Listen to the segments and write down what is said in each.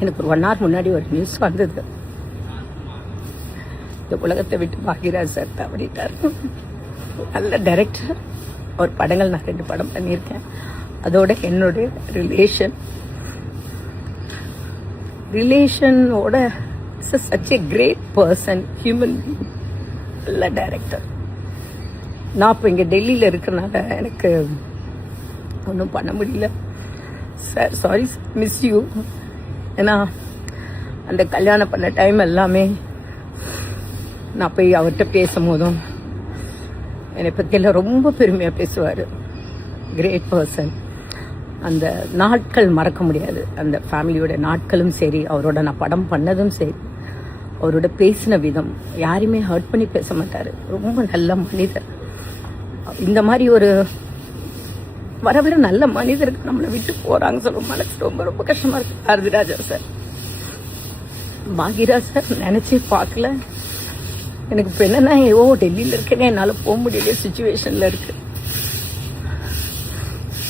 எனக்கு ஒரு 1 hour முன்னாடி ஒரு நியூஸ் வந்தது. இந்த உலகத்தை விட்டு பாக்யராஜ் சார் தவறிட்டார். நல்ல டைரக்டர். ஒரு படங்கள் நான் 2 படம் பண்ணியிருக்கேன். அதோட என்னுடைய ரிலேஷனோட such a great person, human being, நல்ல டைரக்டர். நான் இப்போ இங்கே டெல்லியில் இருக்கிறனால எனக்கு ஒன்றும் பண்ண முடியல சார். Sorry, miss you. ஏன்னா அந்த கல்யாணம் பண்ண டைம் எல்லாமே நான் போய் அவர்கிட்ட பேசும்போதும் என்னை பற்றியெல்லாம் ரொம்ப பெருமையாக பேசுவார். Great person. அந்த நாட்கள் மறக்க முடியாது. அந்த ஃபேமிலியோட நாட்களும் சரி, அவரோட நான் படம் பண்ணதும் சரி, அவரோட பேசின விதம், யாரையுமே ஹர்ட் பண்ணி பேச மாட்டார். ரொம்ப நல்ல மனிதர். இந்த மாதிரி ஒரு வர நல்ல மனிதருக்கு நம்மளை விட்டு போறாங்க சொல்ல மனசு ரொம்ப ரொம்ப கஷ்டமா இருக்கு. பாரதிராஜா சார், பாக்யராஜ் சார் நினைச்சே பார்க்கல. எனக்கு இப்போ என்னன்னா, டெல்லியில் இருக்கேனே, என்னால் போக முடியல சுச்சுவேஷன்ல இருக்கு.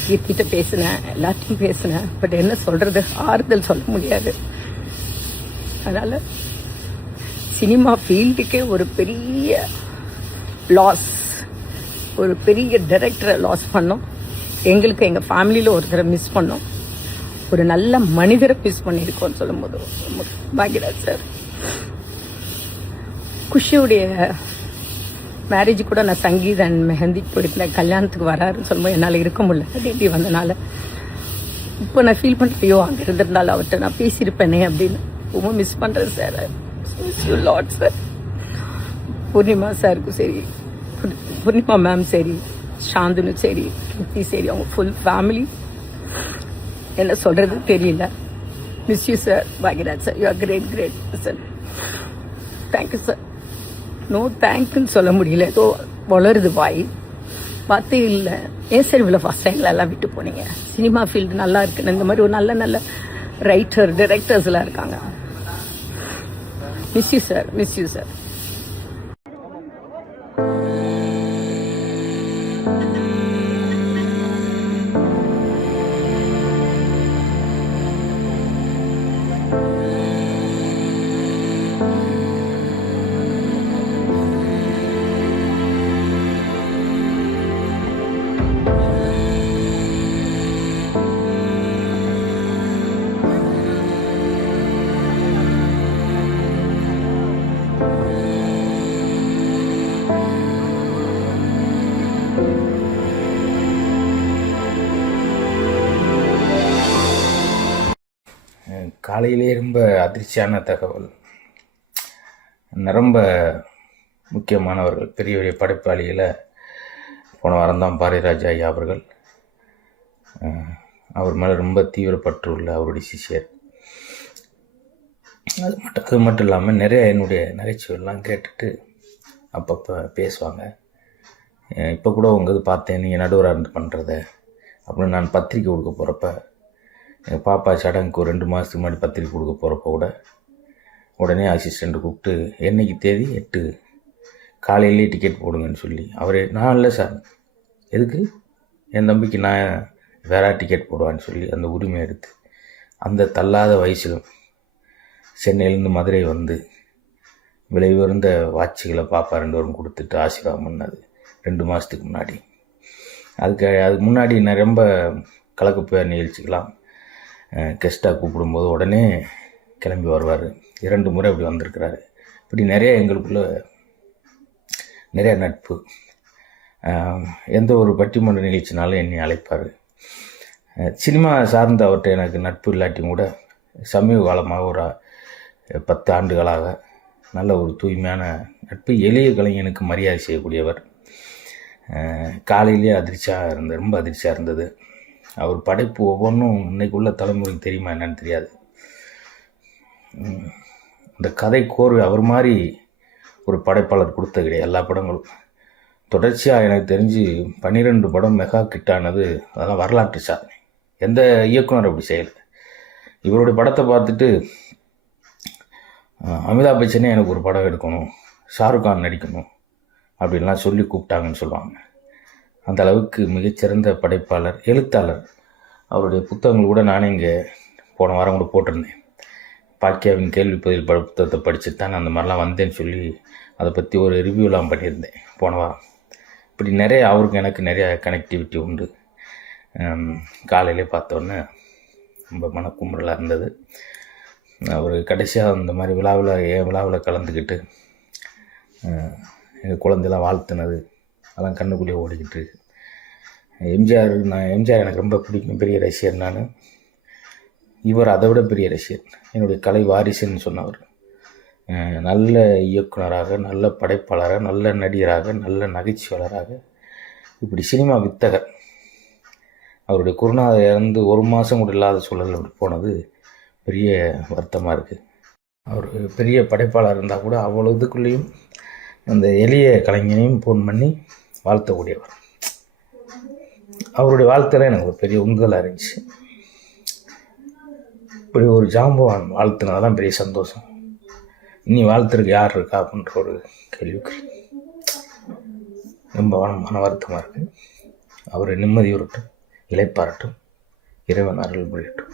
கீர்த்திட்ட பேசினேன், எல்லாத்தையும் பேசினேன். பட் என்ன சொல்றது, ஆறுதல் சொல்ல முடியாது. அதனால சினிமா ஃபீல்டுக்கே ஒரு பெரிய லாஸ், ஒரு பெரிய டைரக்டரை லாஸ் பண்ணோம். எங்களுக்கு எங்கள் ஃபேமிலியில் ஒருத்தரை மிஸ் பண்ணோம். ஒரு நல்ல மனிதரை மிஸ் பண்ணியிருக்கோம்னு சொல்லும் போது பாக்யராஜ் சார். குஷியுடைய மேரேஜ் கூட நான் சங்கீத் அண்ட் மெஹந்திக்கு போயிருந்தேன். கல்யாணத்துக்கு வராருன்னு சொல்லும்போது என்னால் இருக்க முடியல, டெல்லி வந்தனால. இப்போ நான் ஃபீல் பண்ணுறேன், ஐயோ அங்கே இருந்திருந்தாலும் அவர்கிட்ட நான் பேசியிருப்பேனே அப்படின்னு ரொம்ப மிஸ் பண்ணுறேன் sir. Miss you lot sir. Poornima சாருக்கும் சரி, பூர்ணிமா மேம் சரி, சாந்துனு சரி, கீர்த்தி சரி, அவங்க ஃபுல் ஃபேமிலி, என்ன சொல்றது தெரியல. Miss you sir. Bhagyaraj sir, you are great person. Thank you sir. No தேங்க்யூன்னு சொல்ல முடியல, ஏதோ வளருது வாய், பார்த்தே இல்லை. ஏன் சார் இவ்வளோ ஃபர்ஸ்ட் எல்லாம் விட்டு போனீங்க? சினிமா ஃபீல்டு நல்லா இருக்குன்னு இந்த மாதிரி ஒரு நல்ல ரைட்டர் டைரக்டர்ஸ் எல்லாம் இருக்காங்க. Miss you sir, miss you sir. காலையிலே ரொம்ப அதிர்ச்சியான தகவல். ரொம்ப முக்கியமானவர்கள், பெரிய பெரிய படைப்பாளிகளை போன வாரம் தான் பாரதிராஜா ஐயா அவர்கள், அவர் மேலே ரொம்ப தீவிரப்பற்று உள்ள அவருடைய சிஷ்யர். அது மட்டும் இல்லாமல் நிறைய என்னுடைய நகைச்சுவையெல்லாம் கேட்டுட்டு அப்பப்போ பேசுவாங்க. இப்போ கூட உங்கள் பார்த்தேன், நீங்கள் நடுவராக இருந்து பண்ணுறத அப்படின்னு. நான் பத்திரிக்கை கொடுக்க போகிறப்ப, எங்கள் பாப்பா சடங்குக்கு ஒரு 2 மாதத்துக்கு முன்னாடி பத்திரிக்கை கொடுக்க போகிறப்ப கூட உடனே அசிஸ்டண்ட்டு கூப்பிட்டு, என்னைக்கு தேதி 8 காலையிலே டிக்கெட் போடுங்கன்னு சொல்லி, அவரே நான் இல்லை சார், எதுக்கு என் தம்பிக்கு நான் வேற டிக்கெட் போடுவான்னு சொல்லி அந்த உரிமை எடுத்து அந்த தள்ளாத வயசிலும் சென்னையிலேருந்து மதுரை வந்து விலை உயர்ந்த வாட்சுகளை பாப்பா 2 பேரும் கொடுத்துட்டு ஆசீர்வாதம் பண்ணது 2 மாதத்துக்கு முன்னாடி. அதுக்கு முன்னாடி நான் ரொம்ப கலக்கப்பேர் நிகழ்ச்சிக்கெலாம் கெஸ்ட்டாக கூப்பிடும்போது உடனே கிளம்பி வருவார். 2 முறை அப்படி வந்திருக்கிறாரு. இப்படி நிறைய எங்களுக்குள்ள நிறைய நட்பு. எந்த ஒரு பட்டிமன்ற நிகழ்ச்சினாலும் என்னை அழைப்பார். சினிமா சார்ந்த அவர்கிட்ட எனக்கு நட்பு இல்லாட்டியும் கூட சமீப காலமாக ஒரு 10 ஆண்டுகளாக நல்ல ஒரு தூய்மையான நட்பு. எளிய கலைஞனுக்கு மரியாதை செய்யக்கூடியவர். காலையிலே ரொம்ப அதிர்ச்சியாக இருந்தது. அவர் படைப்பு ஒவ்வொன்றும் இன்னைக்குள்ள தலைமுறைக்கு தெரியுமா என்னன்னு தெரியாது. இந்த கதை கோர்வை அவர் மாதிரி ஒரு படைப்பாளர் கொடுத்த கிடையாது. எல்லா படங்களும் தொடர்ச்சியாக எனக்கு தெரிஞ்சு 12 படம் மெகா கிட்டானது. அதெல்லாம் வரலாற்று சாதனை. எந்த இயக்குனர் அப்படி செய்யலை. இவருடைய படத்தை பார்த்துட்டு அமிதாப் பச்சனே எனக்கு ஒரு படம் எடுக்கணும், ஷாருக் கான் நடிக்கணும் அப்படின்லாம் சொல்லி கூப்பிட்டாங்கன்னு சொல்லுவாங்க. அந்த அளவுக்கு மிகச்சிறந்த படைப்பாளர், எழுத்தாளர். அவருடைய புத்தகங்கள் கூட நானே இங்கே போன வாரம் கூட போட்டிருந்தேன். பாக்கியாவின் கேள்வி பதில் புத்தகத்தை படிச்சுட்டு தான் நான் அந்த மாதிரிலாம் வந்தேன்னு சொல்லி அதை பற்றி ஒரு ரிவ்யூலாம் பண்ணியிருந்தேன் போன வாரம். இப்படி நிறைய அவருக்கு எனக்கு நிறைய கனெக்டிவிட்டி உண்டு. காலையிலே பார்த்தோன்னே ரொம்ப மனக்குமுறலாக இருந்தது. அவர் கடைசியாக இந்த மாதிரி விழாவில் கலந்துக்கிட்டு எங்கள் குழந்தைலாம் வாழ்த்துனது அதெல்லாம் கண்ணுக்குள்ளேயே ஓடிக்கிட்டு. எம்ஜிஆர் எனக்கு ரொம்ப பிடிக்கும், பெரிய ரசிகர் நான். இவர் அதை விட பெரிய ரசிகர், என்னுடைய கலை வாரிசுன்னு சொன்னவர். நல்ல இயக்குனராக, நல்ல படைப்பாளராக, நல்ல நடிகராக, நல்ல நகைச்சுவாளராக, இப்படி சினிமா வித்தகர். அவருடைய குருநாதர் இறந்து 1 மாதம் கூட இல்லாத சூழல் அப்படி போனது பெரிய வருத்தமாக இருக்குது. அவர் பெரிய படைப்பாளர் இருந்தால் கூட அவ்வளோ இதுக்குள்ளேயும் அந்த எளிய கலைஞனையும் ஃபோன் பண்ணி வாழ்த்தக்கூடியவர். அவருடைய வாழ்த்துல எனக்கு ஒரு பெரிய உந்துதலாக இருந்துச்சு. இப்படி ஒரு ஜாம்பவான் வாழ்த்துனதெல்லாம் பெரிய சந்தோஷம். இனி வாழ்த்துறதுக்கு யார் இருக்கா அப்படின்ற ஒரு கேள்விக்கு ரொம்ப மன வருத்தமாக இருக்குது. அவர் நிம்மதி வரட்டும், இளைப்பாறட்டும், இறைவன் அருள் புரியட்டும்.